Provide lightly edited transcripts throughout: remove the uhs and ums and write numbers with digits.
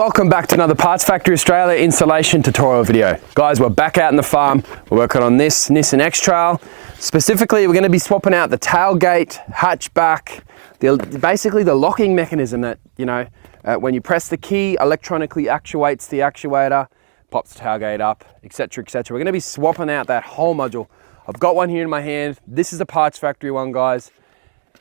welcome back to another Parts Factory Australia installation tutorial video. Guys, we're back out in the farm. We're working on this Nissan X-Trail. Specifically, we're going to be swapping out the tailgate, hatchback, basically the locking mechanism that, when you press the key, electronically actuates the actuator, pops the tailgate up, etc, etc. We're going to be swapping out that whole module. I've got one here in my hand. This is a Parts Factory one, guys.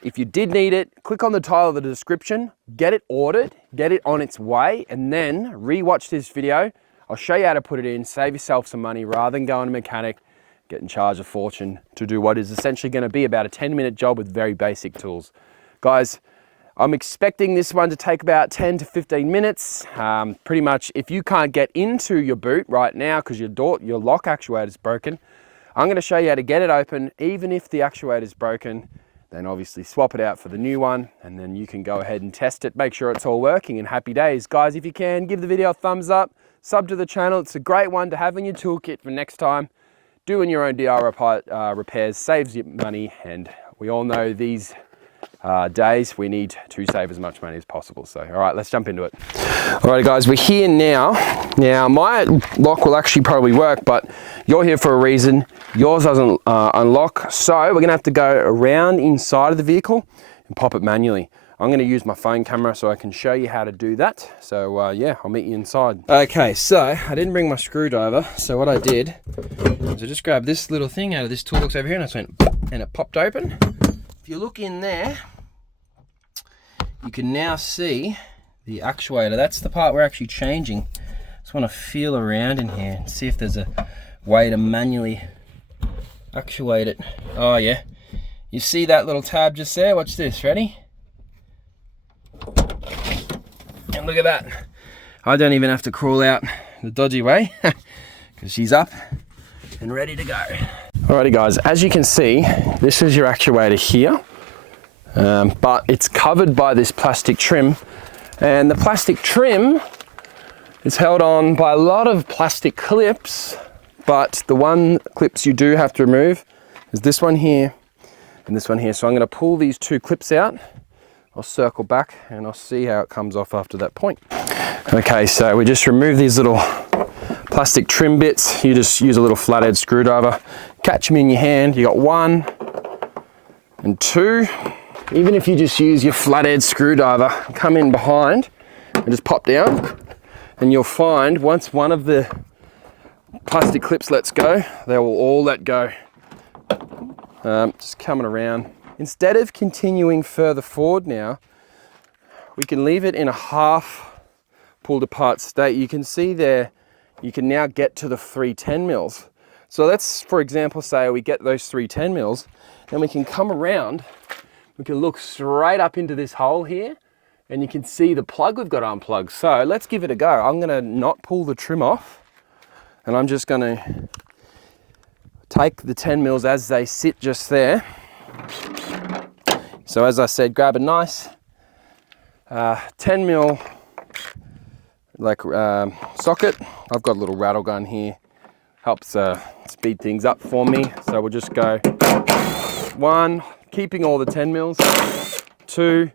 If you did need it, click on the title of the description, get it ordered, get it on its way, and then re-watch this video. I'll show you how to put it in, save yourself some money rather than going to a mechanic, getting charged a fortune to do what is essentially going to be about a 10-minute job with very basic tools. Guys, I'm expecting this one to take about 10 to 15 minutes. Pretty much, if you can't get into your boot right now because your lock actuator is broken, I'm going to show you how to get it open, even if the actuator is broken. Then obviously swap it out for the new one, and then you can go ahead and test it, make sure it's all working, and happy days. Guys, if you can, give the video a thumbs up, sub to the channel. It's a great one to have in your toolkit for next time. Doing your own DIY repairs saves you money, and we all know these days we need to save as much money as possible. So, all right, let's jump into it. All right, guys, we're here now. Now, my lock will actually probably work, but you're here for a reason. Yours doesn't unlock, so we're gonna have to go around inside of the vehicle and pop it manually. I'm gonna use my phone camera so I can show you how to do that. So yeah, I'll meet you inside. Okay, so I didn't bring my screwdriver, so what I did is I just grabbed this little thing out of this toolbox over here, and I just went, and it popped open. If you look in there, you can now see the actuator. That's the part we're actually changing. Just want to feel around in here and see if there's a way to manually actuate it. Oh yeah, you see that little tab just there? Watch this, ready? And look at that. I don't even have to crawl out the dodgy way because she's up and ready to go. Alrighty guys, as you can see, this is your actuator here, but it's covered by this plastic trim, and the plastic trim is held on by a lot of plastic clips, but the one clips you do have to remove is this one here and this one here. So I'm going to pull these two clips out. I'll circle back and I'll see how it comes off after that point. Okay, so we just remove these little plastic trim bits. You just use a little flathead screwdriver, catch them in your hand. You got 1 and 2. Even if you just use your flathead screwdriver, come in behind and just pop down, and you'll find once one of the plastic clips lets go, they will all let go. Just coming around. Instead of continuing further forward now, we can leave it in a half pulled apart state. You can see there, you can now get to the 310 mils. So let's, for example, say we get those 310 mils, then we can come around, we can look straight up into this hole here, and you can see the plug we've got unplugged. So let's give it a go. I'm gonna not pull the trim off, and I'm just gonna take the 10 mils as they sit just there. So as I said, grab a nice 10 mil socket. I've got a little rattle gun here, helps speed things up for me. So we'll just go 1, keeping all the 10 mils, 2,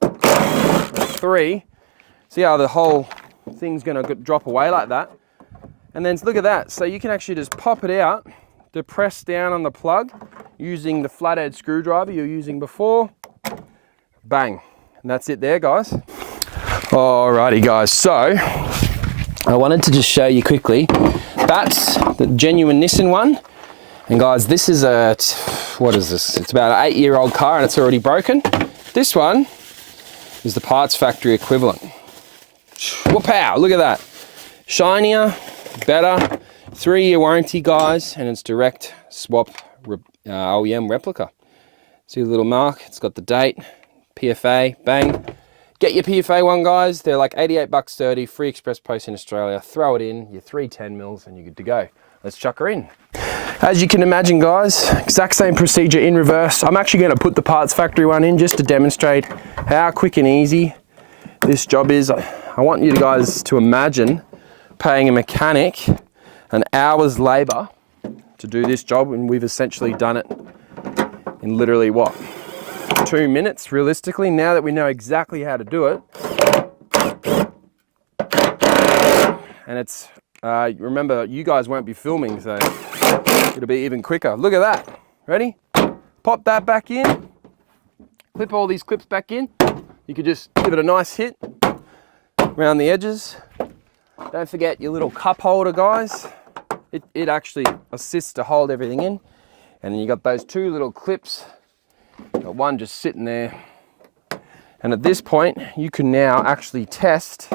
3. See how the whole thing's gonna drop away like that? And then look at that. So you can actually just pop it out, depress down on the plug using the flathead screwdriver you're using before. Bang. And that's it there, guys. Alrighty, guys. So I wanted to just show you quickly. That's the genuine Nissan one. And guys, this is what is this? It's about an 8-year-old car and it's already broken. This one is the Parts Factory equivalent. Whoop-pow, look at that. Shinier, better, 3-year warranty, guys, and it's direct swap OEM replica. See the little mark? It's got the date, PFA, bang. Get your PFA one, guys. They're like $88.30, free express post in Australia. Throw it in, your 310 mils, and you're good to go. Let's chuck her in. As you can imagine, guys, exact same procedure in reverse. I'm actually going to put the Parts Factory one in just to demonstrate how quick and easy this job is. I want you guys to imagine paying a mechanic an hour's labor to do this job, and we've essentially done it in literally what, 2 minutes realistically. Now that we know exactly how to do it, and it's, remember, you guys won't be filming, so it'll be even quicker. Look at that. Ready? Pop that back in. Clip all these clips back in. You could just give it a nice hit around the edges. Don't forget your little cup holder, guys. It actually assists to hold everything in. And then you got those two little clips. Got one just sitting there. And at this point, you can now actually test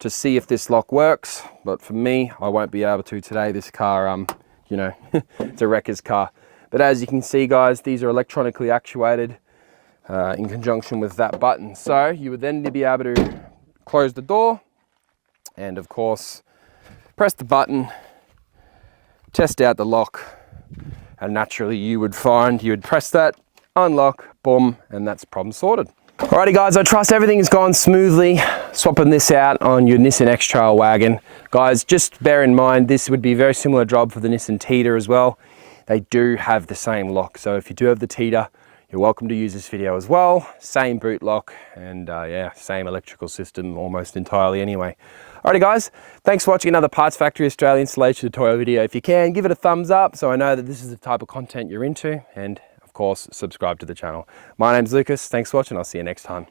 to see if this lock works. But for me, I won't be able to today. This car, you know, it's a wrecker's car. But as you can see, guys, these are electronically actuated in conjunction with that button. So you would then be able to close the door and, of course, press the button, test out the lock, and naturally you would press that, unlock, boom, and that's problem sorted. Alrighty guys, I trust everything has gone smoothly swapping this out on your Nissan X-Trail wagon. Guys, just bear in mind this would be a very similar job for the Nissan Teeter as well. They do have the same lock, so if you do have the Teeter, you're welcome to use this video as well. Same boot lock and yeah, same electrical system almost entirely anyway. Alrighty guys, thanks for watching another Parts Factory Australia installation tutorial video. If you can, give it a thumbs up so I know that this is the type of content you're into, and of course, subscribe to the channel. My name's Lucas, thanks for watching, I'll see you next time.